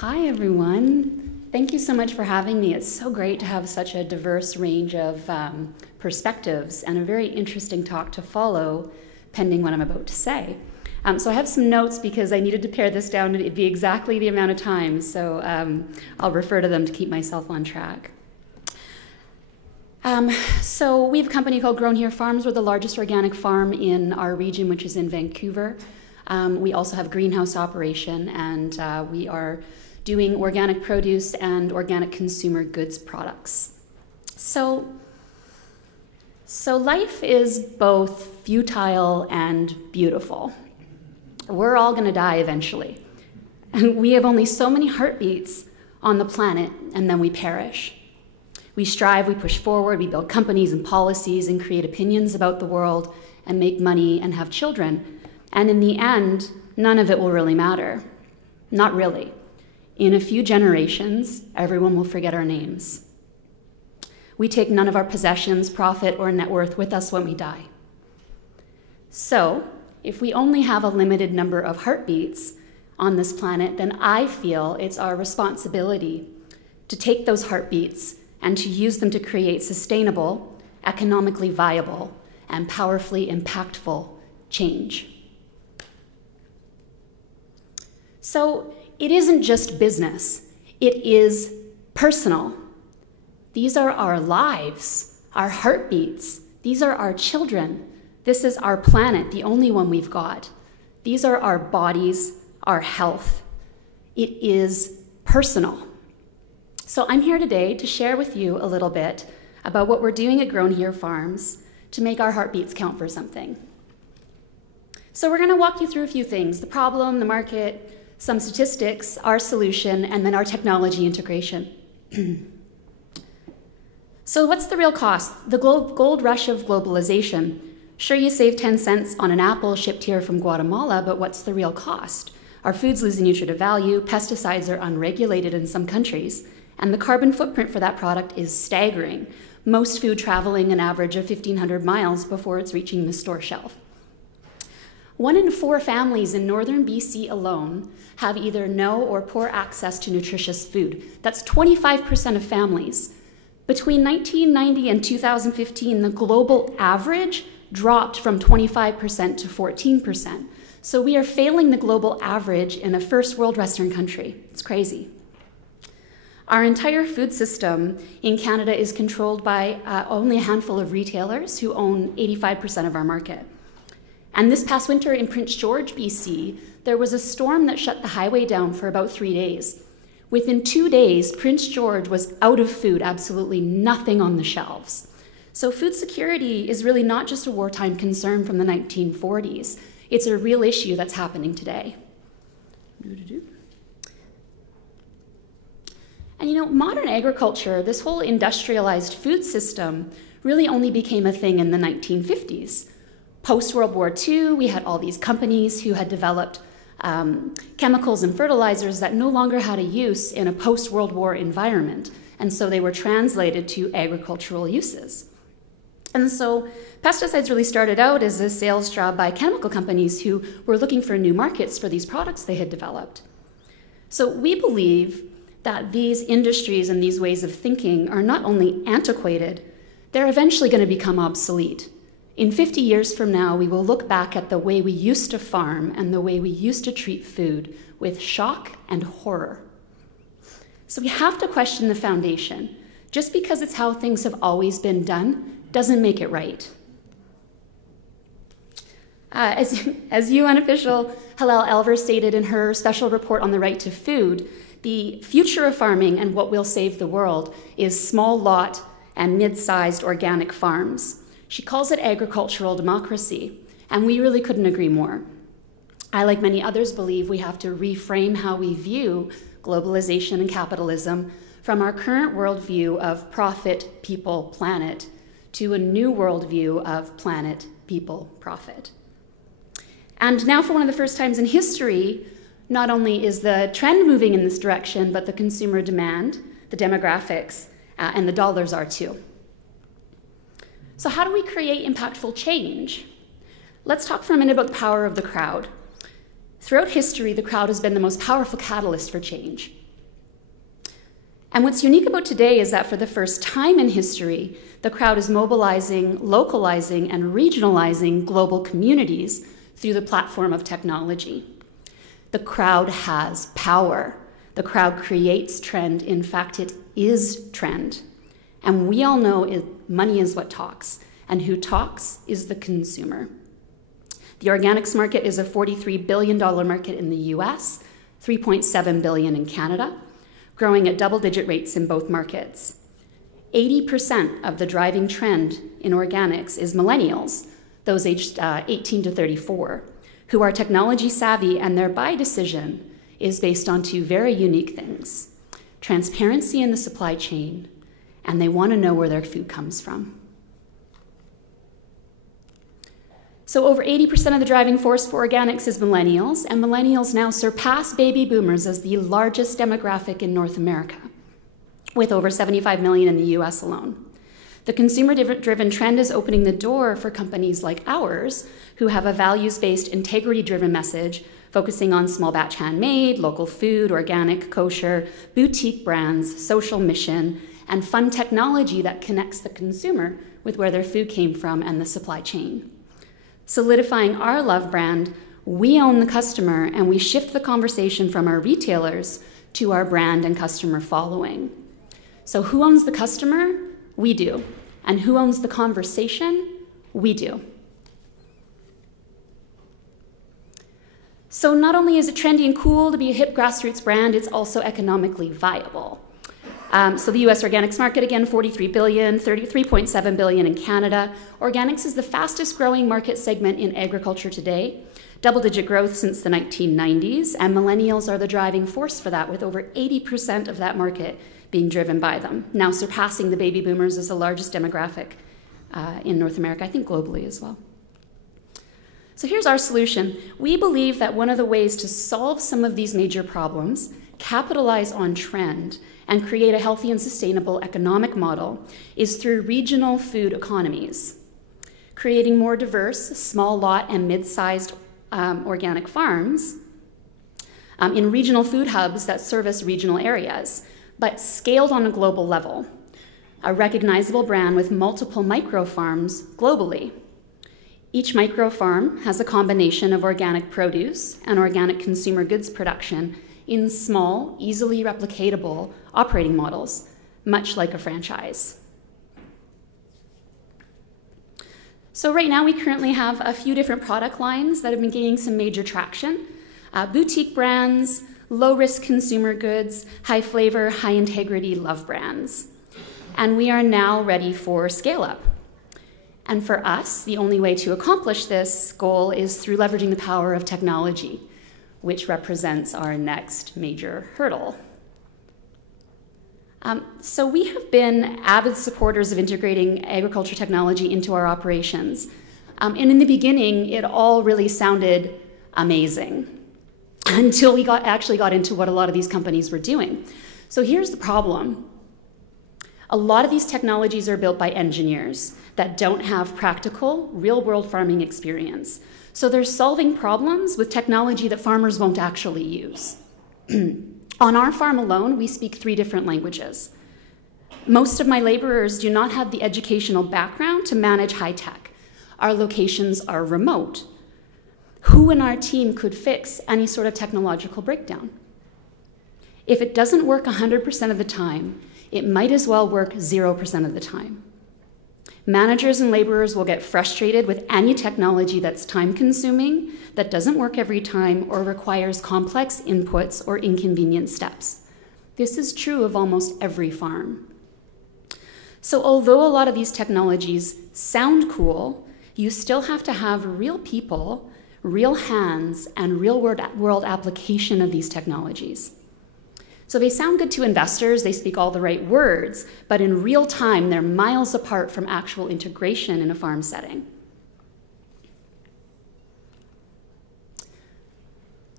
Hi, everyone. Thank you so much for having me. It's so great to have such a diverse range of perspectives and a very interesting talk to follow, pending what I'm about to say. So I have some notes because I needed to pare this down to be exactly the amount of time, so I'll refer to them to keep myself on track. So we have a company called Grown Here Farms. We're the largest organic farm in our region, which is in Vancouver. We also have a greenhouse operation, and we are doing organic produce and organic consumer goods products. So life is both futile and beautiful. We're all going to die eventually. And we have only so many heartbeats on the planet, and then we perish. We strive, we push forward, we build companies and policies and create opinions about the world and make money and have children. And in the end, none of it will really matter. Not really. In a few generations, everyone will forget our names. We take none of our possessions, profit, or net worth with us when we die. So, if we only have a limited number of heartbeats on this planet, then I feel it's our responsibility to take those heartbeats and to use them to create sustainable, economically viable, and powerfully impactful change. So it isn't just business, it is personal. These are our lives, our heartbeats. These are our children. This is our planet, the only one we've got. These are our bodies, our health. It is personal. So I'm here today to share with you a little bit about what we're doing at Grown Here Farms to make our heartbeats count for something. So we're going to walk you through a few things: the problem, the market, some statistics, our solution, and then our technology integration. So what's the real cost? The gold rush of globalization. Sure, you save 10 cents on an apple shipped here from Guatemala, but what's the real cost? Our food's losing nutritive value, pesticides are unregulated in some countries, and the carbon footprint for that product is staggering. Most food traveling an average of 1,500 miles before it's reaching the store shelf. 1 in 4 families in northern BC alone have either no or poor access to nutritious food. That's 25% of families. Between 1990 and 2015, the global average dropped from 25% to 14%. So we are failing the global average in a first world Western country. It's crazy. Our entire food system in Canada is controlled by only a handful of retailers who own 85% of our market. And this past winter in Prince George, BC, there was a storm that shut the highway down for about 3 days. Within 2 days, Prince George was out of food, absolutely nothing on the shelves. So food security is really not just a wartime concern from the 1940s. It's a real issue that's happening today. And you know, modern agriculture, this whole industrialized food system, really only became a thing in the 1950s. Post-World War II, we had all these companies who had developed chemicals and fertilizers that no longer had a use in a post-World War environment, and so they were translated to agricultural uses. And so pesticides really started out as a sales job by chemical companies who were looking for new markets for these products they had developed. So we believe that these industries and these ways of thinking are not only antiquated, they're eventually going to become obsolete. In 50 years from now, we will look back at the way we used to farm and the way we used to treat food with shock and horror. So we have to question the foundation. Just because it's how things have always been done doesn't make it right. As UN official Hillel Elver stated in her special report on the right to food, the future of farming and what will save the world is small lot and mid-sized organic farms. She calls it agricultural democracy, and we really couldn't agree more. I, like many others, believe we have to reframe how we view globalization and capitalism from our current worldview of profit, people, planet, to a new worldview of planet, people, profit. And now, for one of the first times in history, not only is the trend moving in this direction, but the consumer demand, the demographics, and the dollars are too. So how do we create impactful change? Let's talk for a minute about the power of the crowd. Throughout history, the crowd has been the most powerful catalyst for change. And what's unique about today is that for the first time in history, the crowd is mobilizing, localizing, and regionalizing global communities through the platform of technology. The crowd has power. The crowd creates trend. In fact, it is trend. And we all know money is what talks, and who talks is the consumer. The organics market is a $43 billion market in the US, $3.7 billion in Canada, growing at double-digit rates in both markets. 80% of the driving trend in organics is millennials, those aged 18 to 34, who are technology savvy, and their buy decision is based on two very unique things: transparency in the supply chain, and they want to know where their food comes from. So over 80% of the driving force for organics is millennials, and millennials now surpass baby boomers as the largest demographic in North America, with over 75 million in the US alone. The consumer-driven trend is opening the door for companies like ours, who have a values-based, integrity-driven message focusing on small batch handmade, local food, organic, kosher, boutique brands, social mission, and fun technology that connects the consumer with where their food came from and the supply chain. Solidifying our love brand, we own the customer, and we shift the conversation from our retailers to our brand and customer following. So who owns the customer? We do. And who owns the conversation? We do. So not only is it trendy and cool to be a hip grassroots brand, it's also economically viable. So the US organics market, again, $43 billion, $33.7 billion in Canada. Organics is the fastest growing market segment in agriculture today, double-digit growth since the 1990s, and millennials are the driving force for that, with over 80% of that market being driven by them, now surpassing the baby boomers as the largest demographic in North America, I think globally as well. So here's our solution. We believe that one of the ways to solve some of these major problems, capitalize on trend, and create a healthy and sustainable economic model is through regional food economies, creating more diverse, small lot and mid-sized organic farms in regional food hubs that service regional areas, but scaled on a global level, a recognizable brand with multiple micro farms globally. Each micro farm has a combination of organic produce and organic consumer goods production in small, easily replicatable operating models, much like a franchise. So right now we currently have a few different product lines that have been gaining some major traction. Boutique brands, low-risk consumer goods, high-flavor, high-integrity love brands. And we are now ready for scale-up. And for us, the only way to accomplish this goal is through leveraging the power of technology, which represents our next major hurdle. So we have been avid supporters of integrating agriculture technology into our operations. And in the beginning, it all really sounded amazing until we actually got into what a lot of these companies were doing. So here's the problem. A lot of these technologies are built by engineers that don't have practical, real-world farming experience. So they're solving problems with technology that farmers won't actually use. On our farm alone, we speak 3 different languages. Most of my laborers do not have the educational background to manage high tech. Our locations are remote. Who in our team could fix any sort of technological breakdown? If it doesn't work 100% of the time, it might as well work 0% of the time. Managers and laborers will get frustrated with any technology that's time-consuming, that doesn't work every time, or requires complex inputs or inconvenient steps. This is true of almost every farm. So although a lot of these technologies sound cool, you still have to have real people, real hands, and real-world application of these technologies. So they sound good to investors, they speak all the right words, but in real time, they're miles apart from actual integration in a farm setting.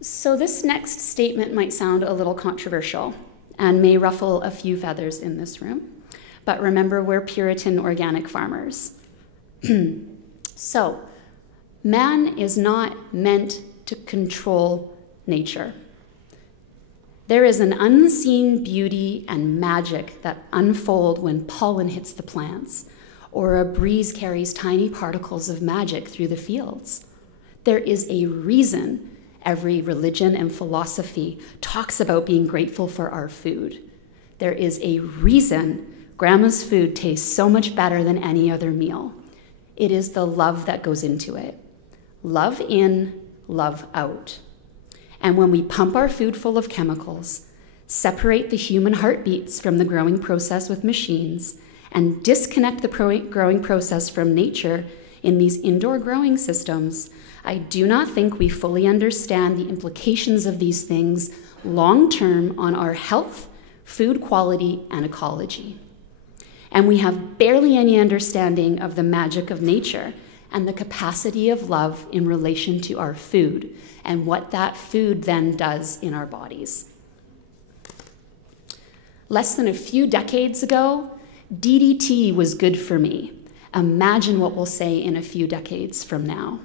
So this next statement might sound a little controversial and may ruffle a few feathers in this room, but remember, we're Puritan organic farmers. So, man is not meant to control nature. There is an unseen beauty and magic that unfold when pollen hits the plants, or a breeze carries tiny particles of magic through the fields. There is a reason every religion and philosophy talks about being grateful for our food. There is a reason Grandma's food tastes so much better than any other meal. It is the love that goes into it. Love in, love out. And when we pump our food full of chemicals, separate the human heartbeats from the growing process with machines, and disconnect the growing process from nature in these indoor growing systems, I do not think we fully understand the implications of these things long-term on our health, food quality, and ecology. And we have barely any understanding of the magic of nature and the capacity of love in relation to our food and what that food then does in our bodies. Less than a few decades ago, DDT was good for me. Imagine what we'll say in a few decades from now.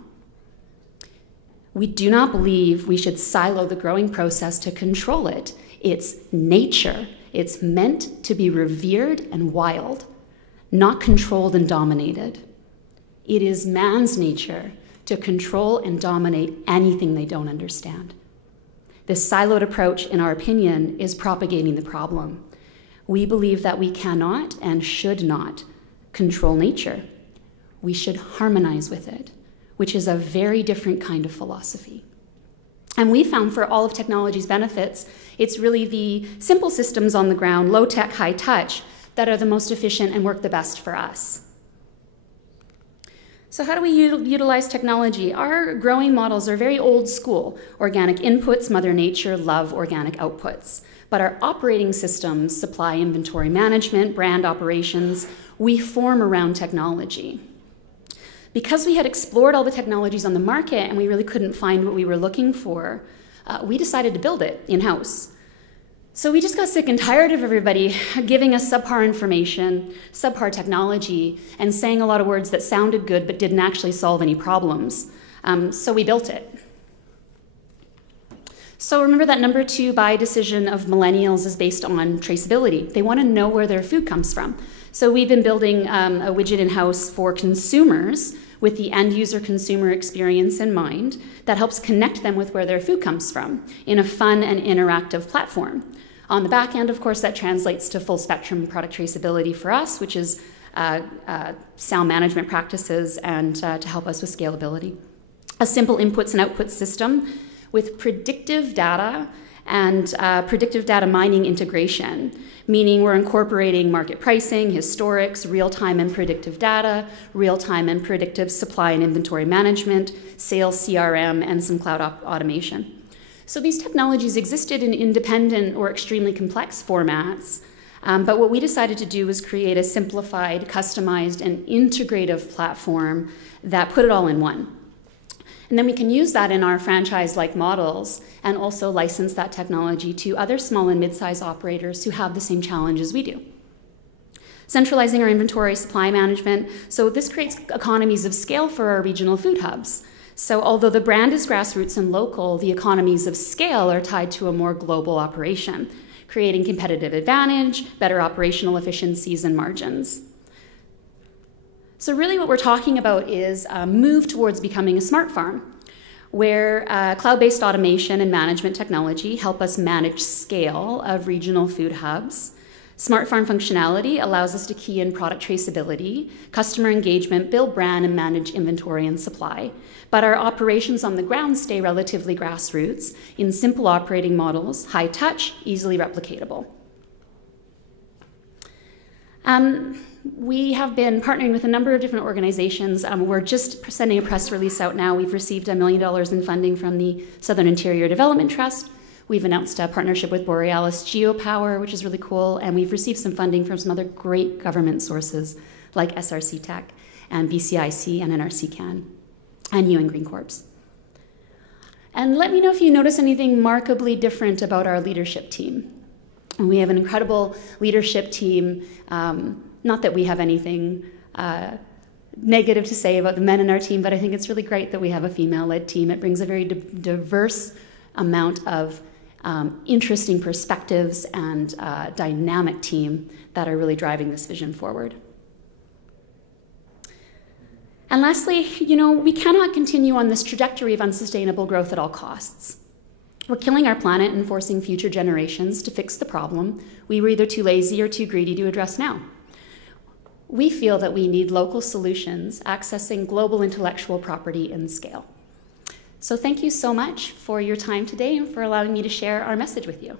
We do not believe we should silo the growing process to control it. It's nature. It's meant to be revered and wild, not controlled and dominated. It is man's nature to control and dominate anything they don't understand. This siloed approach, in our opinion, is propagating the problem. We believe that we cannot and should not control nature. We should harmonize with it, which is a very different kind of philosophy. And we found for all of technology's benefits, it's really the simple systems on the ground, low tech, high touch, that are the most efficient and work the best for us. So how do we utilize technology? Our growing models are very old school. Organic inputs, Mother Nature, love organic outputs. But our operating systems, supply, inventory management, brand operations, we form around technology. Because we had explored all the technologies on the market and we really couldn't find what we were looking for, we decided to build it in-house. So we just got sick and tired of everybody giving us subpar information, subpar technology, and saying a lot of words that sounded good but didn't actually solve any problems. So we built it. So remember that number 2 buy decision of millennials is based on traceability. They want to know where their food comes from. So we've been building a widget in-house for consumers with the end user consumer experience in mind that helps connect them with where their food comes from in a fun and interactive platform. On the back end, of course, that translates to full spectrum product traceability for us, which is sound management practices and to help us with scalability. A simple inputs and outputs system with predictive data and predictive data mining integration, meaning we're incorporating market pricing, historics, real-time and predictive data, real-time and predictive supply and inventory management, sales CRM, and some cloud automation. So these technologies existed in independent or extremely complex formats, but what we decided to do was create a simplified, customized, and integrative platform that put it all in one. And then we can use that in our franchise-like models and also license that technology to other small and mid-sized operators who have the same challenges we do. Centralizing our inventory supply management, so this creates economies of scale for our regional food hubs. So although the brand is grassroots and local, the economies of scale are tied to a more global operation, creating competitive advantage, better operational efficiencies, and margins. So really what we're talking about is a move towards becoming a smart farm, where cloud-based automation and management technology help us manage scale of regional food hubs. Smart farm functionality allows us to key in product traceability, customer engagement, build brand, and manage inventory and supply. But our operations on the ground stay relatively grassroots in simple operating models, high touch, easily replicatable. We have been partnering with a number of different organizations. We're just sending a press release out now. We've received $1 million in funding from the Southern Interior Development Trust. We've announced a partnership with Borealis Geopower, which is really cool, and we've received some funding from some other great government sources like SRC Tech and BCIC and NRC Can and UN Green Corps. And let me know if you notice anything markedly different about our leadership team. And we have an incredible leadership team. Not that we have anything negative to say about the men in our team, but I think it's really great that we have a female-led team. It brings a very diverse amount of interesting perspectives and dynamic team that are really driving this vision forward. And lastly, we cannot continue on this trajectory of unsustainable growth at all costs. We're killing our planet and forcing future generations to fix the problem we were either too lazy or too greedy to address now. We feel that we need local solutions accessing global intellectual property in scale. So thank you so much for your time today and for allowing me to share our message with you.